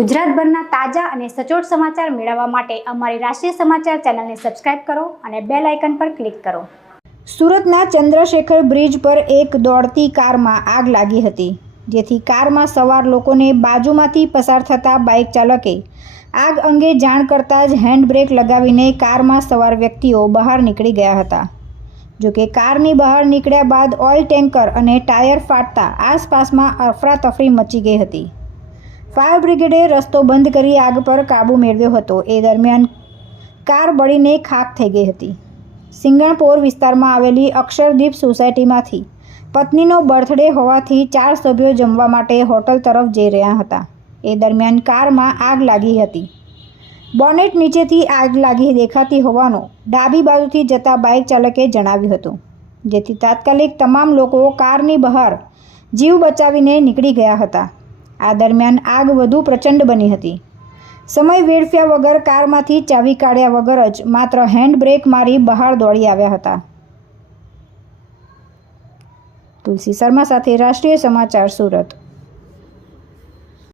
ગુજરાતભરના તાજા અને સચોટ સમાચાર મેળવવા માટે અમારી રાષ્ટ્રીય સમાચાર ચેનલને સબસ્ક્રાઇબ કરો અને બેલ આઇકન પર ક્લિક કરો. સુરતના ચંદ્રશેખર બ્રિજ પર એક દોડતી કારમાં આગ લાગી હતી, જેથી કારમાં સવાર લોકોને બાજુમાંથી પસાર થતા બાઇક ચાલકે. આગ અંગે જાણ કરતાં જ હેન્ડબ્રેક લગાવીને કારમાં સવાર વ્યક્તિઓ બહાર નીકળી ગયા હતા. જોકે કારની બહાર નીકળ્યા બાદ ઓઇલ ટેન્કર અને ટાયર ફાટતા આસપાસમાં અફરાતફરી મચી ગઈ હતી. ફાયર બ્રિગેડે રસ્તો બંધ કરી આગ પર કાબૂ મેળવ્યો હતો. એ દરમિયાન કાર બળીને ખાક થઈ ગઈ હતી. સિંગણપોર વિસ્તારમાં આવેલી અક્ષરદીપ સોસાયટીમાંથી પત્નીનો બર્થડે હોવાથી ચાર સભ્યો જમવા માટે હોટલ તરફ જઈ રહ્યા હતા. એ દરમિયાન કારમાં આગ લાગી હતી. બોનેટ નીચેથી આગ લાગી દેખાતી હોવાનું ડાબી બાજુથી જતા બાઇક ચાલકે જણાવ્યું હતું, જેથી તાત્કાલિક તમામ લોકો કારની બહાર જીવ બચાવીને નીકળી ગયા હતા. આ દરમિયાન આગ વધુ પ્રચંડ બની હતી. સમય વેડફ્યા વગર કારમાંથી ચાવી કાઢ્યા વગર જ માત્ર હેન્ડ બ્રેક મારી બહાર દોડી આવ્યા હતા. તુલસી શર્મા સાથે રાષ્ટ્રીય સમાચાર સુરત.